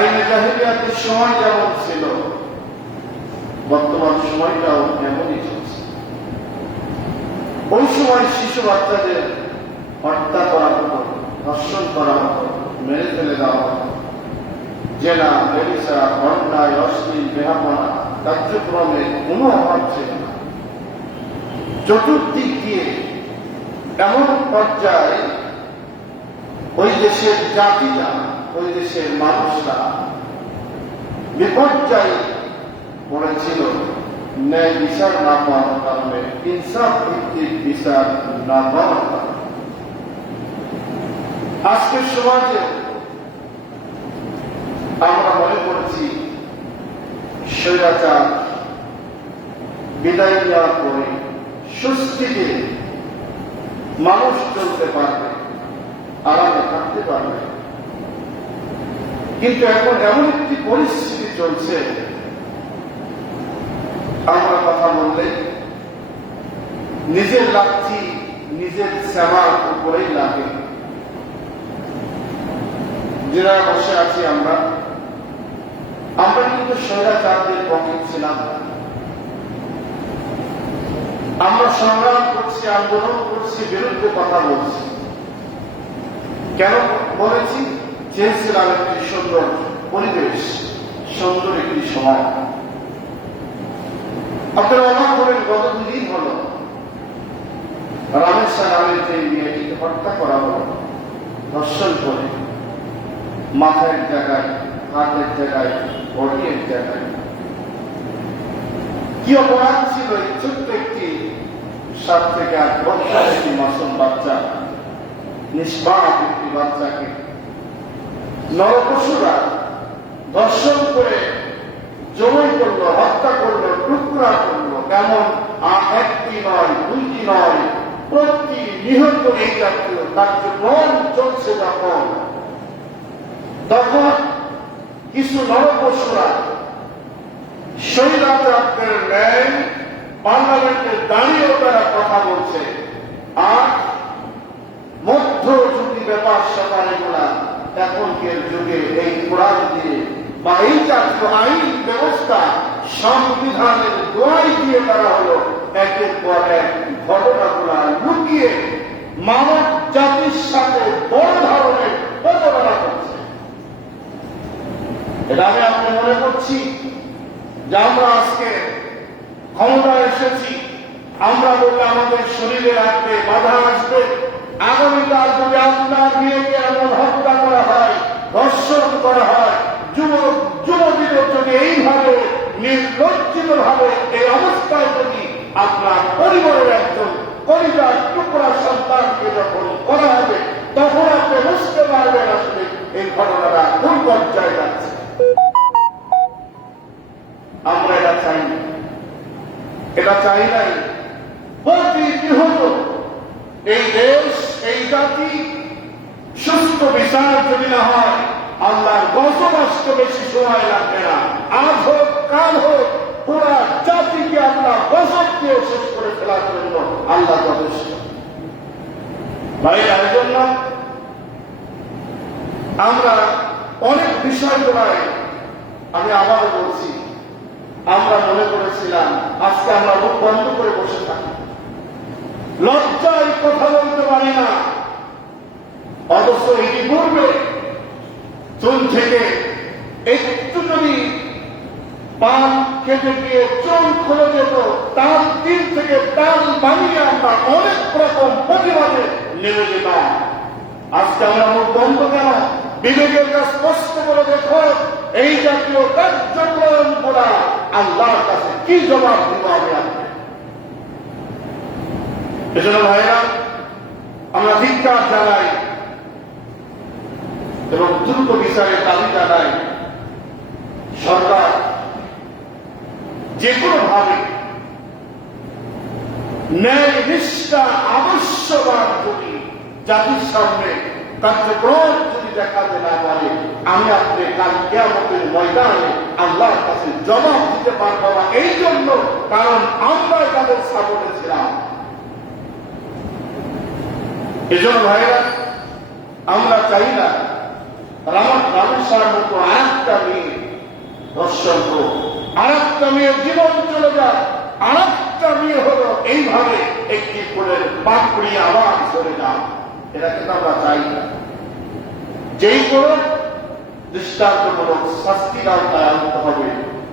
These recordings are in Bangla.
টাইমে জাহেলিয়াতের সময় যেমন ছিল, বর্তমান সময়টাও এমনই চলছে। ওই সময় শিশু বাচ্চাদের হত্যা করা হতো, ধর্ষণ করা হতো, মেরে ফেলে দেওয়া হতো। জেনা, ব্যভিচার, অন্যায়, অশ্লীল, বেহাপনা কার্যক্রমে কোনো অভাব ছিল না। চতুর্দিক দিয়ে এমন পর্যায়ে ওই দেশের জাতিটা, ওই দেশের মানুষরা বিপর্যয় পড়েছিল ন্যায় বিচার না পাওয়ার কারণে, ইনসাফ ভিত্তিক বিচার না পাওয়ার কারণে। আজকের সমাজে আমরা মনে করেছি স্বৈরাচার বিদায় নেওয়ার পরে স্বস্তিতে মানুষ চলতে পারবে, আরামে থাকতে পারবে। কিন্তু এখন এমন একটি পরিস্থিতি চলছে, আমরা কথা বললে নিজের লাঠি নিজের সেবার উপরেই লাগে। যারা বসে আছি আমরা কিন্তু স্বৈরাচারদের পক্ষে ছিলাম না। আমরা সংগ্রাম করছি, আন্দোলন করছি, বিরুদ্ধে কথা বলছি। কেন বলেছি? চেয়েছিলাম একটি সুন্দর পরিবেশ, সুন্দর একটি সময়। আপনারা অবাক করেন, গত দুদিন হল রামেশ্বর নামের যে মেয়েটিকে হত্যা করা হল, ধর্ষণ করে, মাথার জায়গায়, হাতের জায়গায়, বডির জায়গায়। কি অপরাধ ছিল এই ছোট্ট একটি 7 থেকে 8 বছরের একটি মাসুম বাচ্চা, নিষ্পাপ একটি বাচ্চাকে নরপশুরা ধর্ষণ করে জবাই করলো, হত্যা করলো, টুকরা করলো। এমন একটি নয়, দুইটি নয়, প্রতি নিহত এই জাতীয় কার্যক্রম চলছে তখন কিছু নরপশুরা স্বৈরাচারদের ন্যায় পার্লামেন্টে দাঁড়িয়েও তারা কথা বলছে। আর মধ্যযুগী ব্যাপার স্যাপার এগুলা এখনকার যুগে এই কোরআন দিয়ে বা এই জাতীয় আইন ব্যবস্থা, সংবিধানের দোয়াই দিয়ে তারা হলো একের পর এক ঘটনাগুলা লুকিয়ে মানব জাতির সাথে বড় ধরনের প্রতারণা করছে। এটা আমি মনে করছি যে আমরা আজকে ক্ষমতায় এসেছি, আমরা বললে আমাদের শরীরে রাখবে, বাধা আসবে। আগামীকাল যদি আপনার মেয়েকে এমন হত্যা করা হয়, ধর্ষণ করা হয়, যুবতীদের যদি এইভাবে নির্লজ্জিত ভাবে এই অবস্থায় যদি আপনার পরিবারের একজন পরিবার টুকরা সন্তানকে যখন করা হবে, তখন আপনি বুঝতে পারবেন আসলে এই ঘটনাটা কোন পর্যায়ে যাচ্ছে। আমরা এটা চাই না, এটা চাই নাই। প্রতি নিহত এই দেশ, এই জাতি সুস্থ বিচার যদি না হয়, আল্লাহর গজব আসতে বেশি সময় লাগবে না। আজ হোক, কাল হোক, পুরা জাতিকে আল্লাহ গজব দিয়ে শেষ করে ফেলার জন্য আল্লাহ যথেষ্ট। ভাইরা, এই জন্য আমরা অনেক বিষয়গুলায়, আমি আবারও বলছি, আমরা মনে করেছিলাম আজকে আমরা মুখ বন্ধ করে বসে থাকি, লজ্জায় কথা বলতে পারি না। অথচ ইতিপূর্বে চুল থেকে একটু যদি পান কেটে গিয়ে চুল খুলে যেত, তার দিন থেকে তাল বানিয়ে আমরা অনেক রকম প্রতিবাদে নেমে যেতাম। আজকে আমরা মুখ বন্ধ কেন? বিবেকের কাছে স্পষ্ট করে দেখো, এই জাতীয় কার্যক্রম করা আল্লাহর কাছে কি জবাব দিব আমি আপনি? এজন্য ভাইরা, আমরা ধিক্কার জানাই এবং দ্রুত বিচারের দাবি জানাই। সরকার যে কোনো ভাবে ন্যায় নিষ্ঠা আদর্শবান যদি জাতির সামনে কার্যক্রম যদি দেখাতে না পারে, আমি আপনি কাল কিয়ামতের ময়দানে আল্লাহর কাছে জবাব দিতে পারবো না। এই জন্য, কারণ আমরা তাদের সাপোর্টে ছিলাম। এজন্য ভাইরা, আমরা চাই না রামেশ্বর আয়সার মতো আরেকটা মেয়ে দর্শন করো, আরেকটা মেয়ের জীবন চলে যায়, আরেকটা মেয়ে হলো এইভাবে একটি ফুলের পাপড়ি আবার চলে যায়। এটা কিন্তু আমরা চাই না। যেই করে দৃষ্টান্তমূলক শাস্তির আওতায় আনতে হবে।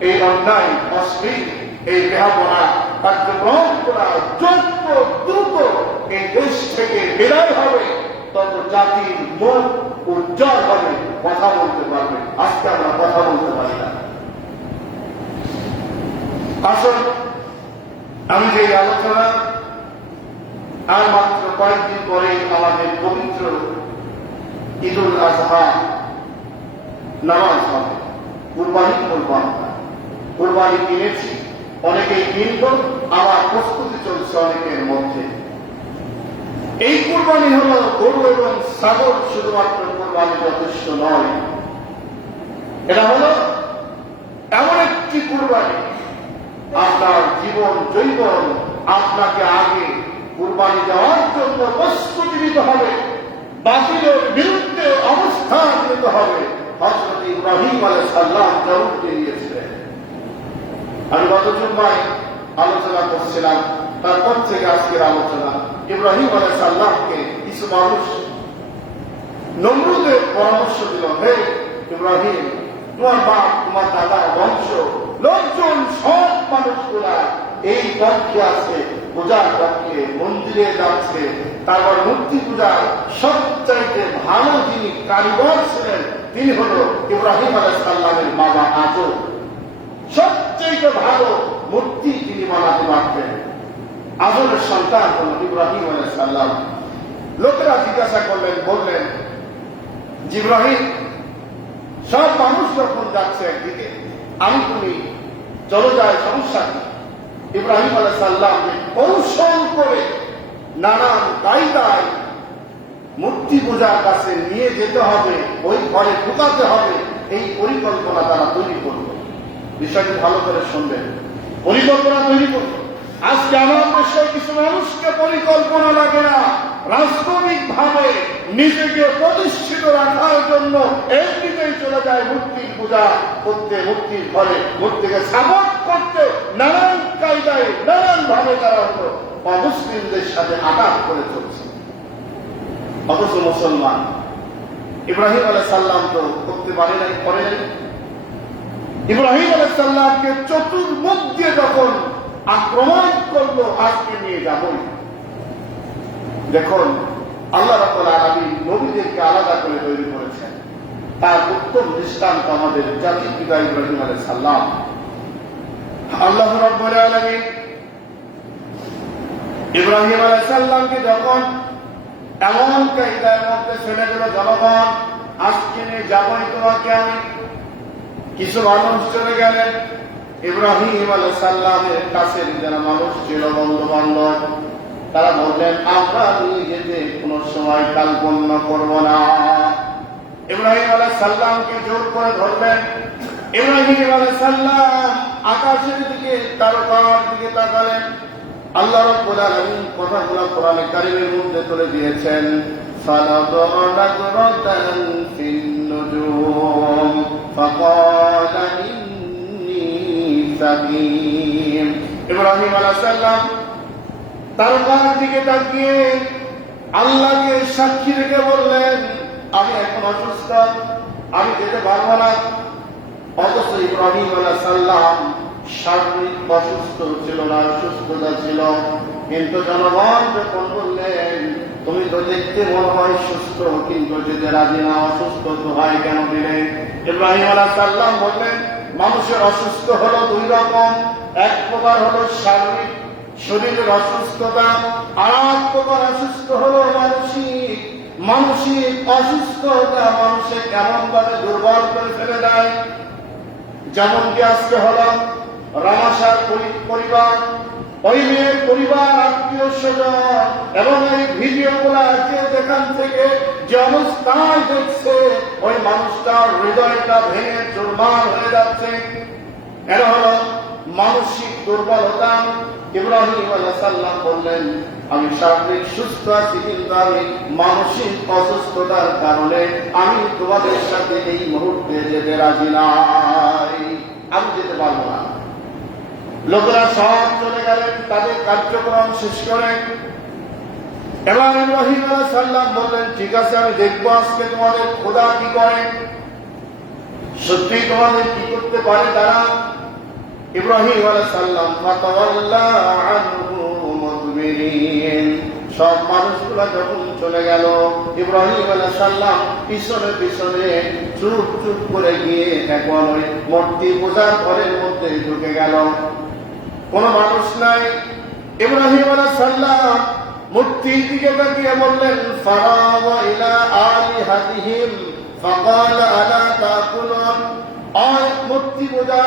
এই অন্যায়, অশ্লীল, এই বেহাপনা কার্যক্রম করা যত দ্রুত এই দেশ থেকে বিদায় হবে, তত জাতির মুখ উজ্জ্বল হবে, কথা বলতে পারবে। আজকে আমরা কথা বলতে পারি না। আসল আমি যে আলোচনা, আর মাত্র কয়েকদিন পরে আমাদের পবিত্র ঈদুল আজহা নামাজ হবে। কুরবানি কিনেছি, অনেকেই কিনব, আবার প্রস্তুতি চলছে অনেকের মধ্যে। এই কুরবানি হল গরু এবং ছাগল শুধুমাত্র কুরবানি যথেষ্ট নয়। এটা হল এমন একটি কুরবানি, আপনার জীবন জৈবন আপনাকে আগে কুরবানি দেওয়ার জন্য প্রস্তুতি নিতে হবে, বাতিলের বিরুদ্ধে অবস্থান নিতে হবে। হযরত ইব্রাহিম আলাইহিস সালাম দাউদকে দিয়েছিলেন। আমি গত জুমায় আলোচনা করছিলাম, তারপর থেকে আজকের আলোচনা। ইব্রাহিম আলাইহিস সালামকে কিছু মানুষ নমরুদের পরামর্শ দিল, হে ইব্রাহিম, তোমার বাপ, তোমার দাদা, বংশ, লোকজন, সব মানুষগুলা এই পক্ষে আছে, পূজার পক্ষে মন্দিরে যাচ্ছে। তারপর মূর্তি পূজার সবচাইতে ভালো যিনি কারিগর ছিলেন তিনি হল ইব্রাহিম আলাইহিস সালামের বাবা আজর। সবচাইতে ভালো মূর্তি তিনি বানাতে পারতেন। আজরের সন্তান হল ইব্রাহিম আলাইহিস সালাম। লোকেরা জিজ্ঞাসা করলেন, বললেন, ইব্রাহিম, সব মানুষ যখন যাচ্ছে একদিকে, আমি তুমি চলে যায়, সমস্যা কি? ইব্রাহিম আলাইহিস সালামকে কৌশল করে নানান কায়দায় মূর্তি পূজার কাছে নিয়ে যেতে হবে, ওই ঘরে ঢুকাতে হবে, এই পরিকল্পনা তারা তৈরি করবে। বিষয়টি ভালো করে শুনবেন। পরিকল্পনা তৈরি করবে। আজকে আমার দেশে কিছু মানুষকে পরিকল্পনা লাগে না, রাষ্ট্রিক ভাবে নিজেকে প্রতিষ্ঠিত রাখার জন্য এমনিতেই চলে যায় মূর্তির পূজা করতে, মূর্তির ঘরে মূর্তিকে সাপোর্ট করতে, নানান কায়দায় নানান ভাবে তারা হলো অমুসলিমদের সাথে আঘাত করে চলছে। অথচ মুসলমান ইব্রাহিম আলাইহিস সালাম তো করতে পারে নাই, করে নাই। ইব্রাহিম আলাইহিস সালামকে চতুর্মুখ দিয়ে যখন আক্রমণ করলো, আজকে নিয়ে যাবই। দেখুন, আল্লাহ রাব্বুল আলামিন নবীদেরকে আলাদা করে তৈরি করেছেন। তার উত্তম দৃষ্টান্ত আমাদের জাতির পিতা ইব্রাহিম আলাইহিস সালাম। আল্লাহ রাব্বুল আলামিন ইব্রাহিম আলাইহিস সালামকে যখন এমন কায়দার মধ্যে ছেড়ে দিল, জনগণ আজকে নিয়ে যাবই তোমাকে আমি। কিছু মানুষ চলে গেলেন। ইব্রাহিম আলাইহিস সালামের কাছে যারা মানুষ ছিল, বন্ধু বান্ধব, তারা বললেন, আমরা নিয়ে যেতে কোন সময় কালপন্য করব না। ইব্রাহিম আলাইহিস সালামকে জোর করে ধরলেন। ইব্রাহিম আলাইহিস সালাম আকাশের দিকে, তারকার দিকে তাকালেন। আল্লাহ রাব্বুল আলামিন কথাগুলো কোরআনে কারীমের মধ্যে তুলে দিয়েছেন। ফানাযারা নাযরাতান ফিন নুজুম ফাকালা ইন্নী সাকিম। ইব্রাহিম আলাইহিস সালাম তারকার দিকে তাকিয়ে আল্লাহকে সাক্ষী রেখে বললেন, আমি এখন অসুস্থ, আমি যেতে পারবো না। অথচ ইব্রাহিম আলাইহিস সালাম শারীরিক অসুস্থ ছিল না, অসুস্থতা ছিল, কিন্তু জনগণ যখন বললেন, তুমি তো দেখতে মনে হয় সুস্থ, কিন্তু যেতে রাজি না, অসুস্থ তো হয় কেন দিলে? ইব্রাহিম আলাইহিস সালাম বললেন, মানুষের অসুস্থ হলো দুই রকম। এক প্রকার হলো শারীরিক শরীরের অসুস্থতা, আর এক প্রকার অসুস্থ হলো মানসিক। মানসিক অসুস্থতা মানুষকে কেমন ভাবে দুর্বল করে ফেলে দেয়। যেমন কি আজকে হলো রামাশার পরিবার, ওই মেয়ের পরিবার, আত্মীয় স্বজন এবং এই ভিডিওগুলা যে যেখান থেকে যে অবস্থায় দেখছে, ওই মানুষটার হৃদয়টা ভেঙে চুরমার হয়ে যাচ্ছে। এরা হলো মানসিক দুর্বলতা। ইব্রাহিম আলাইহিস সালাম বললেন, আমি শারীরিক সুস্থ আছি, কিন্তু আমি মানসিক অসুস্থতার কারণে আমি তোমাদের সাথে এই মুহূর্তে যেতে রাজি নাই, আমি যেতে পারবো না। লোকেরা সব চলে গেলেন তাদের কার্যক্রম শেষ করে। এবার ইব্রাহিম আলাইহিস সালাম বললেন, ঠিক আছে, আমি দেখবো আজকে তোমাদের খোদা কি করে, সত্যি তোমাদের কি করতে পারে তারা। ইব্রাহিম আলাইহিস সালাম ফাতাওয়াল্লা আনহু মুদবিরিন, সব মানুষগুলা যখন চলে গেল, ইব্রাহিম আলাইহিস সালাম পিছনে পিছনে চুপ চুপ করে গিয়ে এখন ওই মূর্তি পূজার ঘরের মধ্যে ঢুকে গেল। কোন মানুষ নাই। ইব্রাহিম আলাইহিস সালাম মূর্তির দিকে তাকিয়ে বললেন, ফারাওয়া ইলা আলিহাতিহিম ফাকাল আলা তাকুলুন, আয় মূর্তি পূজা,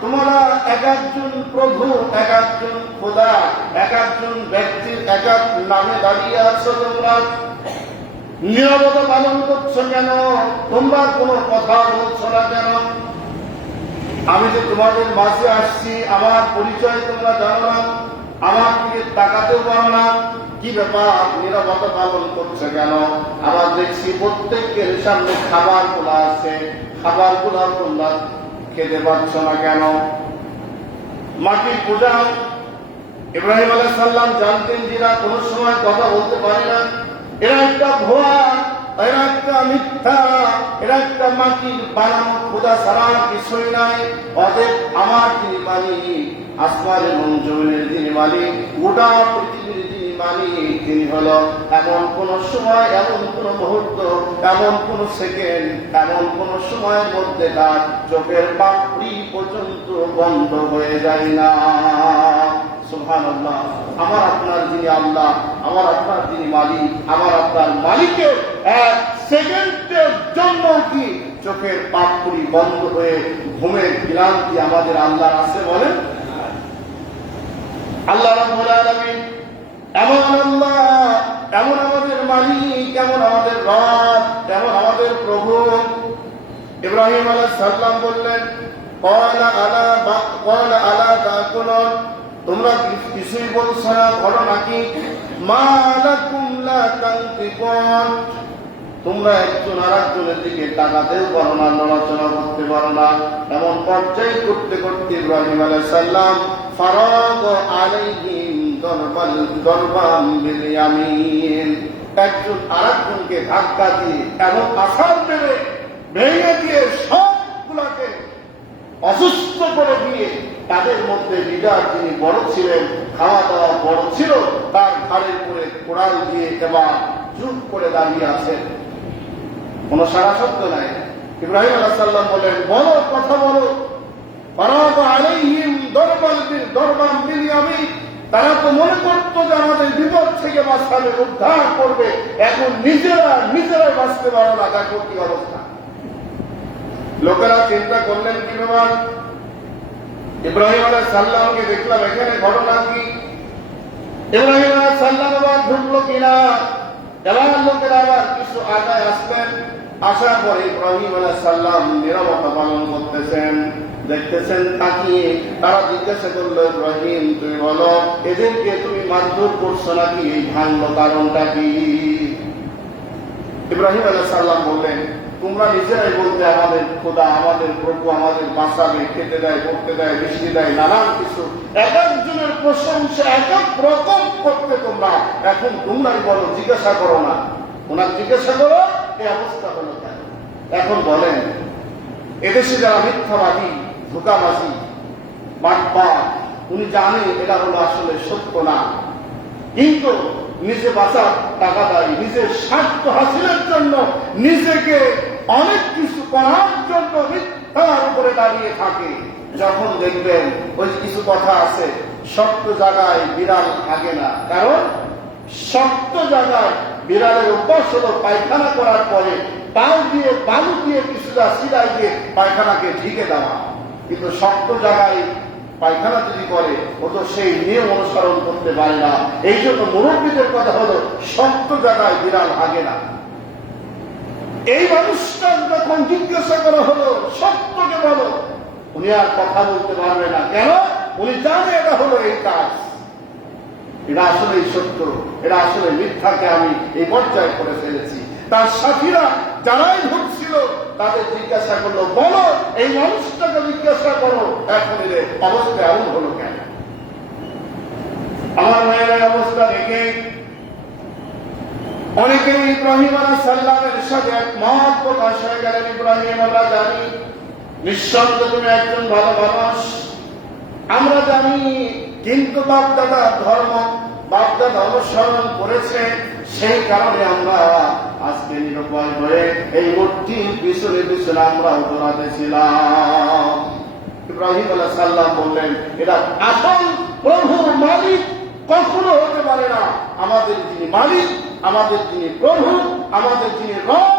তোমরা এক একজন প্রভু, এক একজন খোদা, এক একজন ব্যক্তির এক এক নামে দাঁড়িয়ে আছো, তোমরা নীরবতা পালন করছো কেন? তোমরা কোনো কথা বলছো না কেন? আমি যে তোমাদের মাঝে আসছি, আমার পরিচয় তোমরা জানো না, আমার দিকে তাকাতেও পারো না, কি ব্যাপার নীরবতা পালন করছে কেন? আবার দেখছি প্রত্যেকের সামনে খাবার গুলা আছে, খাবার গুলা তোমরা খেতে পারছ না কেন? মাটির পূজা। ইব্রাহিম আলাইহিস সালাম জানতেন যে এরা কোনো সময় কথা বলতে পারে না, এরা একটা ভুয়া, এরা একটা মিথ্যা, এরা একটা মাটির বানানো খোদা ছাড়া কিছুই নাই। অতএব আমার যিনি মালিক, আসমান এবং জমিনের যিনি মালিক, গোটা পৃথিবীর যিনি মালিক, তিনি হলো এমন কোন সময়, এমন কোন মুহূর্ত, এমন কোন সেকেন্ড, এমন কোন সময়ের মধ্যে তার চোখের পাপড়ি পর্যন্ত বন্ধ হয়ে যায় না। সুবহানাল্লাহ। আমার আপনার যিনি আল্লাহ, আমার আপনার যিনি মালিক, আমার আপনার মালিকের এক সেকেন্ডের জন্য কি চোখের পাপড়ি বন্ধ হয়ে ঘুমের ক্লান্তি আমাদের আল্লাহর আছে বলেন? আল্লাহ রাব্বুল আলামিন এমন আল্লাহ, এমন আমাদের মালিক, এমন আমাদের রব, এমন আমাদের প্রভু। ইব্রাহিম আলাইহিস সালাম বললেন, ক্বালা আলা তাকুলুন, তোমরা কিছুই বলছো না, ঘটনা কি? মা লাকুম লা তানতিকুন, তোমরা একজন আর একজনের দিকে তাকাতেও পারো না, নড়াচড়া করতে পারো না। এমন পর্যায়ে করতে করতে ইব্রাহিম আলাইহিস সালাম ফারাগ আলাইহিম দরবান বিল ইয়ামিন, একজন আর একজনকে ধাক্কা দিয়ে এমন আছাড় মেরে ভেঙে দিয়ে সবগুলাকে অসুস্থ করে দিয়ে তাদের মধ্যে লিডার যিনি বড় ছিলেন, খাওয়া দাওয়া বড় ছিল, তার ঘাড়ের উপরে কোড়াল দিয়ে এবার চুপ করে দাঁড়িয়ে আছেন, কোন সারা শব্দ নাই। ইব্রাহিম আলাইহিস সালাম বলেন, বলো, কথা বলো। ফারাগ আলাইহিম দরবান বিল ইয়ামিন, তারা তো মনে করতো যে আমাদের বিপদ থেকে বাঁচাবে, উদ্ধার করবে, এখন নিজেরা বাঁচতে পারো না, দেখো কি অবস্থা। লোকেরা চিন্তা করলেন কি ব্যাপার, ইব্রাহিম আলাইহিস সালামকে দেখলাম এখানে, ঘটনা কি? ইব্রাহিম আলাইহিস সালাম আবার ঢুকলো কিনা, এবার লোকেরা আবার কিছু আগায় আসলেন। আসার পরে ইব্রাহিম আলাইহিস সালাম নীরবতা পালন করতেছেন, দেখতেছেন তাকিয়ে। তারা জিজ্ঞাসা করলো, ইব্রাহিম তুমি বলো, এদেরকে তুমি মারধর করছো নাকি, এই ভাঙলো কারণটা কি? ইব্রাহিম আলাইহিস সালাম বললেন, তোমরা নিজেরাই বলতে আমাদের খোদা, আমাদের প্রভু আমাদের বাঁচাবে, খেতে দেয়, পড়তে দেয়, বৃষ্টি দেয়, নানান কিছু, এক একজনের প্রশংসা এক এক রকম করতে তোমরা, এখন তোমরাই বলো, জিজ্ঞাসা করো না, ওনার জিজ্ঞাসা করো এই অবস্থা হলো কেন? এখন বলেন, এদেশে যারা মিথ্যাবাদী, ধোঁকাবাজি, বাটপার, উনি জানে এটা হলো আসলে সত্য না, কিন্তু নিজে বাঁচার টাকা দেয়, নিজের স্বার্থ হাসিলের জন্য, নিজেকে অনেক কিছু করার জন্য মিথ্যার উপরে দাঁড়িয়ে থাকে। যখন দেখবেন ওই কিছু কথা আছে, শক্ত জায়গায় বিড়াল আগে না, কারণ শক্ত জায়গায় বিড়ালের অভ্যাস হলো পায়খানা করার পরে তাও দিয়ে বালু দিয়ে কিছুটা সিলাই দিয়ে পায়খানাকে ঢেকে দেওয়া, কিন্তু শক্ত জায়গায় পায়খানা যদি করে ও তো সেই নিয়ম অনুসরণ করতে পারে না। এই জন্য মুরব্বীদের কথা হলো, শক্ত জায়গায় বিড়াল আগে না। এই মানুষটা যখন জিজ্ঞাসা করা হলো, সত্যকে বলো, উনি আর কথা বলতে পারবে না, কেন? উনি জানে এটা হলো এই কাজ। এটা আসলেই সত্য, এটা আসলে মিথ্যাকে আমি এই পর্যায়ে করে ফেলেছি। তার সাথীরা যারাই ঢুকছিল তাদের জিজ্ঞাসা করলো, বলো এই মানুষটাকে জিজ্ঞাসা করো এখন এর অবস্থা এমন হলো কেন। আমার মেয়ের অবস্থা দেখে অনেকেই ইব্রাহিম আলাইহিস সালামের সাথে একমত প্রকাশ হয়ে গেলেন। ইব্রাহিম, আমরা জানি নিঃসন্দেহে তুমি একজন ভালো মানুষ, আমরা জানি, কিন্তু বাপদাদা ধর্ম, বাপদাদা অনুসরণ করেছে, সেই কারণে আমরা আজকে নিরুপায় হয়ে এই মূর্তির পিছনে পিছনে আমরা দৌড়াতেছিলাম। ইব্রাহিম আলাইহিস সালাম বললেন, এটা আসল প্রভু মালিক কখনো হতে পারে না। আমাদের যিনি মালিক, আমাদের যিনি প্রভু, আমাদের যিনি রব,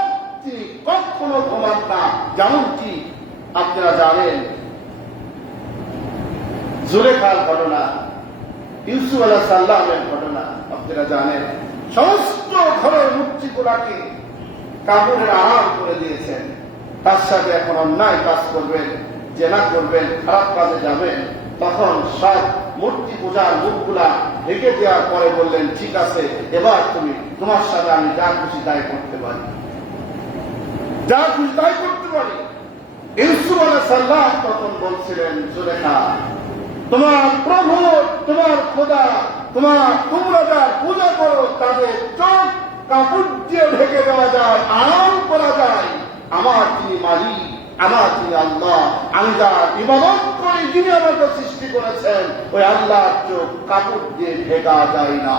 তিনি কখনো ঘুমান না। যেমনটি আপনারা জানেন জুলেখার ঘটনা, ইউসুফ আলাইহিস সালামের ঘটনা আপনারা জানেন। সমস্ত ঘরের মূর্তিগুলাকে কাপড়ের আড়াল করে দিয়েছেন। তার সাথে এখন অন্যায় কাজ করবেন, জেনা করবেন, খারাপ কাজে যাবেন, তখন সব মূর্তি পূজার মুখগুলা ঢেকে দেওয়ার পরে বললেন, ঠিক আছে, এবার তুমি তোমার সাথে আমি যা খুশি তাই করতে পারি, যা খুশি তাই করতে পারি। ইউসুফ আলাইহিস সালাম তখন বলছিলেন, জুলেখা, তোমার প্রভু, তোমার খোদা, তোমরা যার পূজা করো তাদের চোখ কাপড় দিয়ে ঢেকে দেওয়া যায়, আড়াল করা যায়। আমার যিনি মালিক, আমার যিনি আল্লাহ, আমি যার ইবাদত করি, যিনি আমাকে সৃষ্টি করেছেন, ওই আল্লাহর চোখ কাপড় দিয়ে ঢেকা যায় না।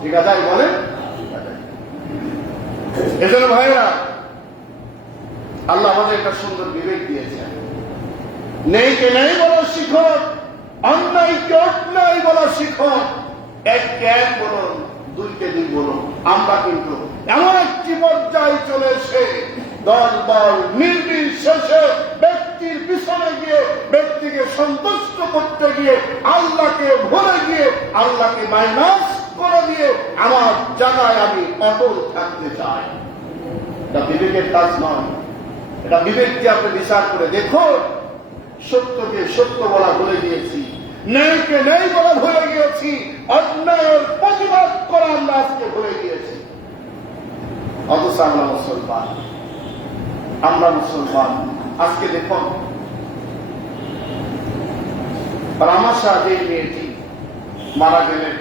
ঢেকা যায় বলেন? এজন্য ভাইরা, আল্লাহ আমাদের একটা সুন্দর বিবেক দিয়েছেন। নেইকে নেই বলা শিখন, অন্যায়কে অন্যায় বলা শিখন, এককে এক বলুন, দুইকে দুই বলুন। আমরা কিন্তু এমন একটি পর্যায়ে চলে এসে দল বল নির্বিশেষে ব্যক্তির পিছনে গিয়ে, ব্যক্তিকে সন্তুষ্ট করতে গিয়ে, আল্লাহকে ভুলে গিয়ে, আল্লাহকে মাইনাস করে দিয়ে আমার জায়গায় আমি অটল থাকতে চাই। এটা বিবেকের কাজ নয়। এটা বিবেক দিয়ে আপনি বিচার করে দেখুন। সত্যকে সত্য বলা ভুলে গিয়েছি, ন্যায়কে ন্যায় বলা ভুলে গিয়েছি, অন্যায়ের প্রতিবাদ করা আমরা আজকে ভুলে গিয়েছি। অথচ আমরা মুসলমান, আমরা মুসলমান। আজকে দেখুন, রামাশা যে মেয়েটি মারা গেলেন,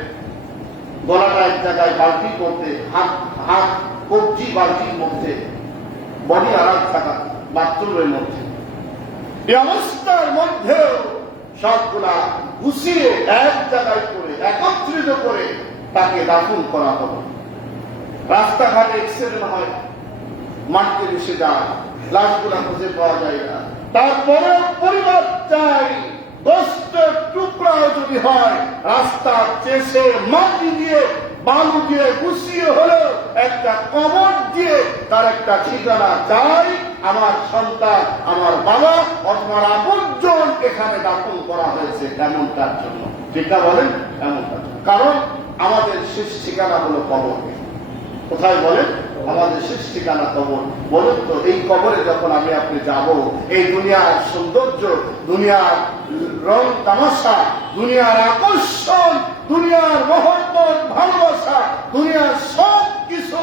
গলাটা এক জায়গায় বালতি করতে, হাত কবজি বালতির মধ্যে, বডি আরাম থাকা বাথরুমের মধ্যে, এই অবস্থার মধ্যেও সবগুলা গুছিয়ে এক জায়গায় করে একত্রিত করে তাকে দাফন করা হলো। রাস্তাঘাটে অ্যাক্সিডেন্ট হয়, মাটিতে মিশে যায়, লাশগুলা খুঁজে পাওয়া যায় না। তারপরে পরিবার চাই, গোস্তের টুকরাও যদি হয়, রাস্তা চেষে মাটি দিয়ে বালু দিয়ে গুছিয়ে হলেও একটা কবর দিয়ে তার একটা ঠিকানা চাই, আমার সন্তান, আমার বাবা অথবা আপনজন এখানে দাফন করা হয়েছে এমনটার জন্য। যেটা বলেন এমনটার জন্য। কারণ আমাদের শেষ ঠিকানা হলো কবর। কোথায় বলেন? আমাদের শেষ ঠিকানা কবর। বলুন তো, এই কবরে যখন আমি আপনি যাব, এই দুনিয়ার সৌন্দর্য, দুনিয়ার রং তামাশা, দুনিয়ার আকর্ষণ, দুনিয়ার মহব্বত, ভালোবাসা, দুনিয়ার সব কিছু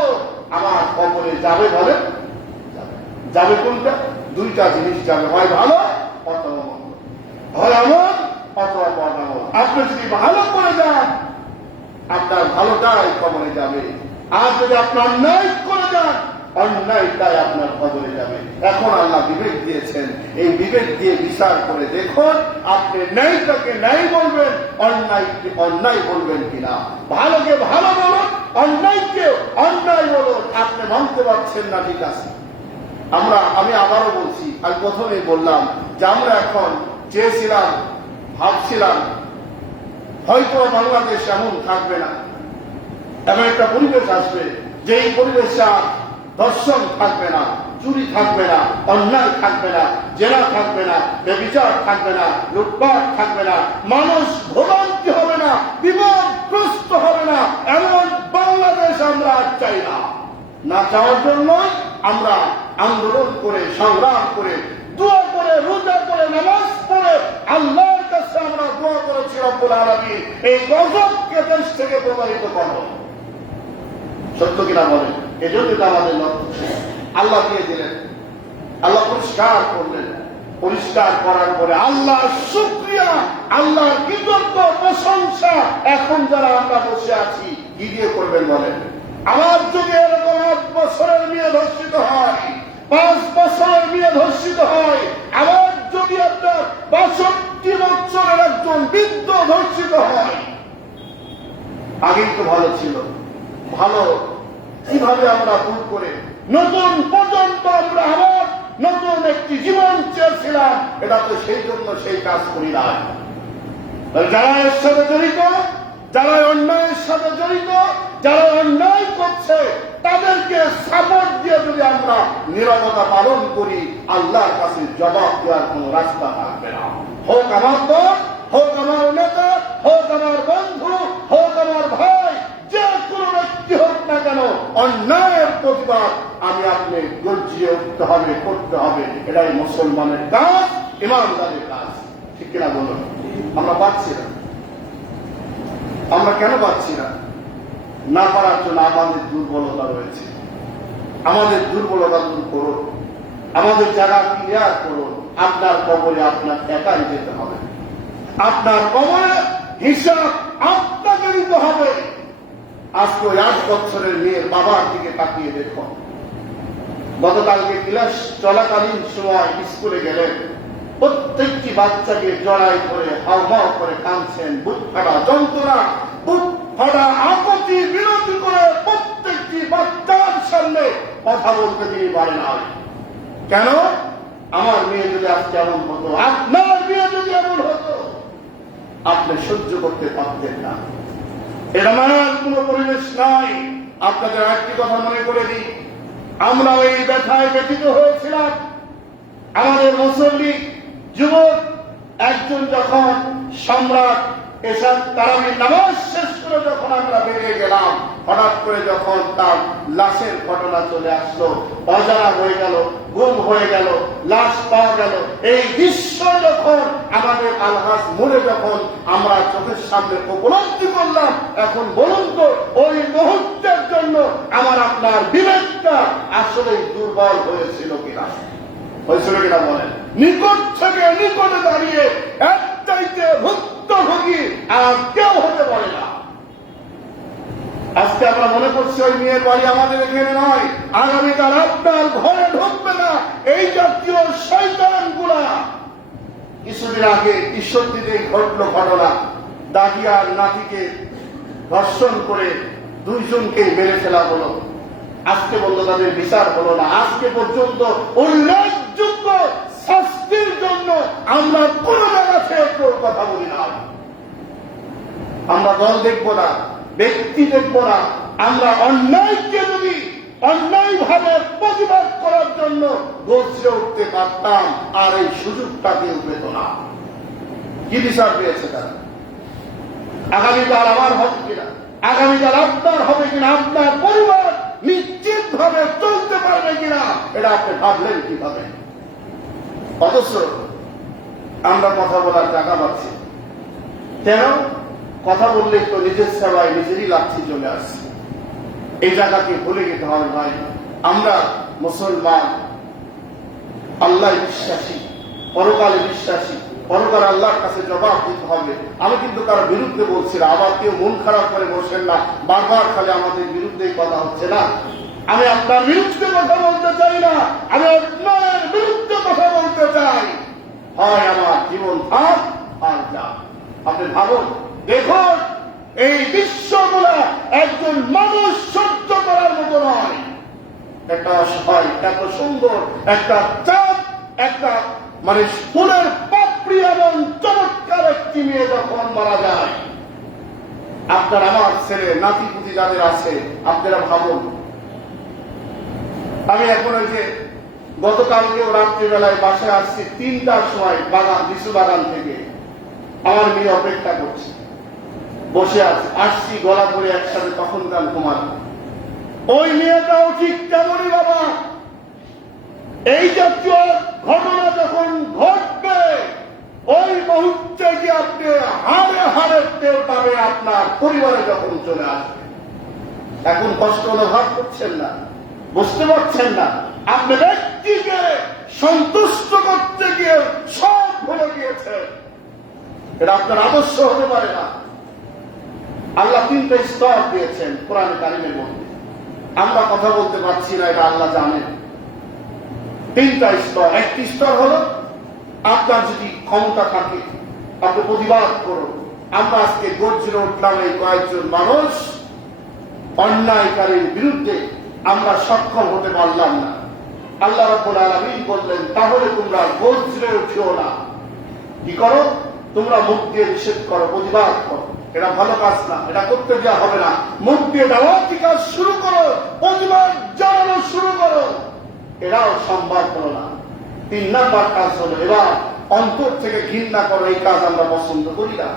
আমার কবরে যাবে। বলেন যাবে কোনটা? দুইটা জিনিস যাবে, হয় ভালো অথবা মন্দ, হয় আমল অথবা বদামল। আপনি যদি ভালো করে যান, আপনার ভালোটাই কবরে যাবে, আর যদি আপনার অন্যায় করে যান, অন্যায়টাই আপনার কবরে যাবে। এখন আল্লাহ বিবেক দিয়েছেন, এই বিবেক দিয়ে বিচার করে দেখুন, আপনি ন্যায়টাকে ন্যায় বলবেন, অন্যায়কে অন্যায় বলবেন কিনা। ভালোকে ভালো বলুন, অন্যায়কে অন্যায় বলুন। আপনি মানতে পারছেন না, ঠিক আছে। আমি আবারও বলছি, আমি প্রথমেই বললাম যে আমরা এখন চেয়েছিলাম, ভাবছিলাম হয়তো বাংলাদেশ এমন থাকবে না, এমন একটা পরিবেশ আসবে যে এই পরিবেশে দর্শন থাকবে না, চুরি থাকবে না, অন্যায় থাকবে না, জেনা থাকবে না, ব্যভিচার থাকবে না, লুটপাট থাকবে না, মানুষ ভোগান্তি হবে না, বিপদগ্রস্ত হবে না। এমন বাংলাদেশ আমরা আর চাই না। না চাওয়ার জন্য আমরা আন্দোলন করে, সংগ্রাম করে, দোয়া করে, রোজা করে, নামাজ পড়ে আল্লাহর কাছে আমরা দোয়া করেছি রব্বুল আলামিন এই গজবকে দেশ থেকে প্রবাহিত করো। সত্য কিনা বলেন? এজন্য তো আমাদের লক্ষ্য। আল্লাহ দিয়ে দিলেন, আল্লাহ পরিষ্কার করলেন। পরিষ্কার করার পরে আল্লাহ শুকরিয়া, আল্লাহর কৃতজ্ঞ প্রশংসা এখন যারা আমরা বসে আছি কি দিয়ে করবেন বলেন? আমার যদি এরকম 8 বছরের মেয়ে ধর্ষিত হয়, 5 বছরের মেয়ে ধর্ষিত হয়, আমার যদি আপনার 62 বছরের একজন বৃদ্ধ ধর্ষিত হয়, আগেই তো ভালো ছিল, ভালো কিভাবে আমরা দূর করে নতুন পর্যন্ত আমরা আবার নতুন একটি জীবন চেয়েছিলাম, এটা তো সেই জন্য সেই কাজ করি না। যারা এর সাথে জড়িত, যারা অন্যায়ের সাথে জড়িত, যারা অন্যায় করছে তাদেরকে সাপোর্ট দিয়ে যদি আমরা নীরবতা পালন করি, আল্লাহর কাছে জবাব দেওয়ার কোন রাস্তা থাকবে না। হোক আমার দল, হোক আমার নেতা, হোক আমার বন্ধু, হোক আমার ভাই, যে কোনো ব্যক্তি হোক না কেন, অন্যায়ের প্রতিবাদ আমি আপনি গর্জিয়ে উঠতে হবে, করতে হবে। এটাই মুসলমানের কাজ, ইমানদারের কাজ। ঠিক কিনা বলুন? আমরা পাচ্ছি না। আমরা কেন পাচ্ছি না? না পারার জন্য আমাদের দুর্বলতা রয়েছে। আমাদের দুর্বলতা দূর করুন, আমাদের জায়গা ক্লিয়ার করুন। আপনার কবরে আপনার একাই যেতে হবে, আপনার কবরে হিসাব আপনাকে দিতে হবে। আজকে 8 বছরের মেয়ের বাবার দিকে তাকিয়ে দেখুন। গতকালকে ক্লাস চলাকালীন সময় স্কুলে গেলেন, প্রত্যেকটি বাচ্চাকে জড়াই করে হাউমাউ করে কাঁদছেন, বুক ফাটা যন্ত্রণা, বুক ফাটা আপত্তি বিরতি করে প্রত্যেকটি বাচ্চার সামনে কথা বলতে তিনি পারে না। কেন? আমার মেয়ে যদি আজকে এমন হতো, আপনার মেয়ে যদি এমন হতো, আপনি সহ্য করতে পারতেন না। এটা মানার কোন পরিবেশ নাই। আপনাদের একটি কথা মনে করে দিই, আমরা ওই ব্যথায় ব্যথিত হয়েছিলাম। আমাদের মুসল্লি যুবক একজন যখন সম্রাট এসব তারাবির নামাজ শেষ করে যখন আমরা বেরিয়ে গেলাম, হঠাৎ করে যখন তার লাশের ঘটনা চলে আসলো, অজানা হয়ে গেল, গুম হয়ে গেল, লাশ পাওয়া গেল, এই দৃশ্য যখন আমাদের আলহাজ মরে যখন আমরা চোখের সামনে উপলব্ধি করলাম, এখন বলুন তো ওই মুহূর্তের জন্য আমার আপনার বিবেকটা আসলে দুর্বল হয়েছিল কিনা? হয়েছিল কিনা বলেন? নিকট থেকে নিকটে দাঁড়িয়ে এক চাইতে ভুক্তভোগী আর কেউ হতে পারে না। আজকে আমরা মনে করছি ওই মেয়ের বাড়ি আমাদের এখানে নয়, আগামীকাল আপনার ঘরে ঢুকবে না এই জাতীয় শয়তান গুলা। কিছুদিন আগে ঈশ্বরদীতে ঘটল ঘটনা, দাদিয়ার নাতিকে ধর্ষণ করে 2 জনকে মেরে ফেলা হলো। আজকে বললো তাদের বিচার হলো না। আজকে পর্যন্ত উল্লেখযোগ্য শাস্তির জন্য আমরা কোন জায়গা থেকে কেউ কথা বলি না। আমরা দল দেখব না, ব্যক্তি দেখব না। আমরা অন্যায়কে যদি অন্যায় ভাবে প্রতিবাদ করার জন্য গর্জে উঠতে পারতাম, আর এই সুযোগটা কেউ পেত না। কি বিচার পেয়েছে তারা? আগামীকাল আমার হবে কিনা, আগামীকাল আপনার হবে কিনা, আপনার পরিবার নিশ্চিত ভাবে চলতে পারবে কিনা, এটা আপনি ভাবলেন কিভাবে? অথচ আমরা কথা বলার জায়গা পাচ্ছি। কেন? কথা বললেই তো নিজের সেবায় নিজেরই লাচ্ছি চলে আসছে। এই জায়গাকে ভুলে যেতে হবে ভাই। আমরা মুসলমান, আল্লাহ বিশ্বাসী, পরকালে বিশ্বাসী, পরকালে আল্লাহর কাছে জবাব দিতে হবে। আমি কিন্তু কারো বিরুদ্ধে বলছি না, আবার কেউ মন খারাপ করে বসেন না, বারবার খালি আমাদের বিরুদ্ধেই কথা হচ্ছে না। আমি আপনার বিরুদ্ধে কথা বলতে চাই না, আমি আপনার বিরুদ্ধে কথা বলতে চাই। হয় আমার জীবন থাক আর যা। আপনি ভাবুন, দেখুন এই দৃশ্যগুলা একজন মানুষ সহ্য করার মতো নয়। একটা অসহায়, এত সুন্দর একটা চাঁদ, একটা মানে ফুলের পাপড়ি এমন চমৎকার একটি মেয়ে যখন মারা যায়, আপনার আমার ছেলে নাতিপুতি যাদের আছে আপনারা ভাবুন। আমি এখন ওই যে গতকালকেও রাত্রিবেলায় বাসায় আসছি 3টার সময় বাগান, লিচু বাগান থেকে আমার মেয়ে অপেক্ষা করছে, বসে আছে। আসছি গলা পরে একসাথে, তখন গান ঘুমান। ওই মেয়েটাও ঠিক তেমনই বাবা। এই জাতীয় ঘটনা যখন ঘটবে ওই মুহূর্তে গিয়ে পরে টের পাবে আপনার পরিবারে যখন চলে আসবে। এখন কষ্ট অনুভব করছেন না, বুঝতে পারছেন না, আপনি ব্যক্তিকে সন্তুষ্ট করতে গিয়ে সব ভুলে গিয়েছে। এটা আপনার আদর্শ হতে পারে না। আল্লাহ 3টা স্তর দিয়েছেন কোরআনে কারিমের মধ্যে। আমরা কথা বলতে পারছি না, এটা আল্লাহ জানেন। 3টা স্তর। একটি স্তর হলো আপনার যদি ক্ষমতা থাকে আপনি প্রতিবাদ করুন। আমরা আজকে গর্জে উঠলাম, এই কয়েকজন মানুষ অন্যায়কারীর বিরুদ্ধে আমরা সক্ষম হতে পারলাম না। আল্লাহ রাব্বুল আলামিন বললেন, তাহলে তোমরা গর্জে উঠিও না, কি করো? তোমরা মুখ দিয়ে নিষেধ করো, প্রতিবাদ করো। এটা ভালো কাজ না, এটা করতে দেওয়া হবে না। মুখ দিয়ে দাওয়াতি কাজ শুরু করো, প্রতিবাদ জানানো শুরু করো, এটাও সম্ভব হলো না। 3 নাম্বার কাজ হলো এবার অন্তর থেকে ঘৃণা করো, এই কাজ আমরা পছন্দ করি না।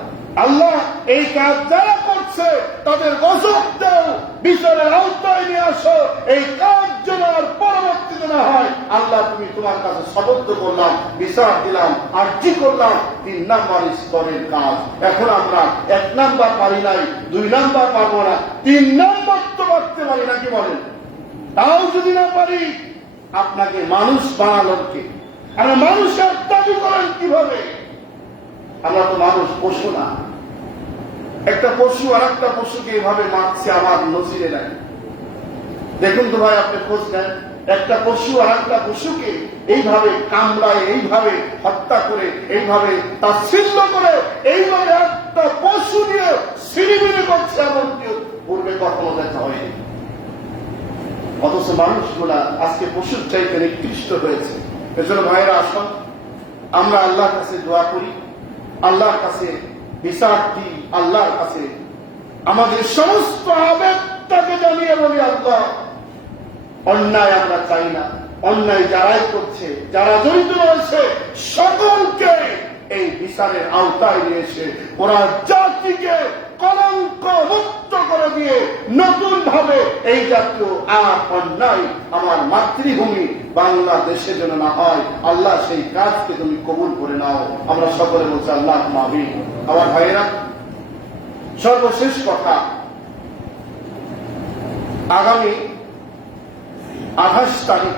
আল্লাহ এই কাজ যারা করছে তাদের গজব দাও, বিচারের আওতায় নিয়ে আসো, এই কাজ যেন আর পরবর্তীতে না হয়। আল্লাহ তুমি তোমার কাছে শপথ করলাম, বিচার দিলাম, আর্জি করলাম। 3 নাম্বার স্তরের কাজ। এখন আমরা 1 নাম্বার পারি নাই, 2 নাম্বার পারবো না, 3 নাম্বার তো পারতে পারি না, কি বলেন? তাও যদি না পারি, আপনাকে মানুষ বানালো কে? আমরা মানুষের দাবি করেন কিভাবে? আমরা তো মানুষ, পশু না। একটা পশু আর একটা পশুকে এইভাবে মারছে আমার নজিরে নাই। দেখুন তো ভাই, আপনি খোঁজ নেন, একটা পশু আর একটা পশুকে এইভাবে কামড়ায়, এইভাবে হত্যা করে, এইভাবে তাচ্ছিল্য করে, এইভাবে একটা পশু নিয়ে সিঁড়িবিড়ি করছে, এমন কেউ পূর্বে কখনো দেখা হয়নি। অথচ মানুষগুলা আজকে পশুর চাইতে নিকৃষ্ট হয়েছে। এজন্য ভাইরা আসুন, আমরা আল্লাহর কাছে দোয়া করি, আল্লাহর কাছে বিচার দিই, আল্লাহর কাছে আমাদের সমস্ত আবেগটাকে জানিয়ে বলি, আল্লাহ অন্যায় আমরা চাই না। অন্যায় যারাই করছে, যারা জড়িত রয়েছে, সকলকে এই বিচারের আওতায় নিয়েছে ওরা জাতিকে কলঙ্ক মুক্ত করে দিয়ে নতুন ভাবে এই জাতীয় আর অন্যায় আমার মাতৃভূমি বাংলাদেশে যেন না হয়। আল্লাহ সেই কাজকে তুমি কবুল করে নাও। আমরা সকলে বলছি আল্লাহ আমিন। আমার ভাইয়েরা, সর্বশেষ কথা, আগামী 28 তারিখ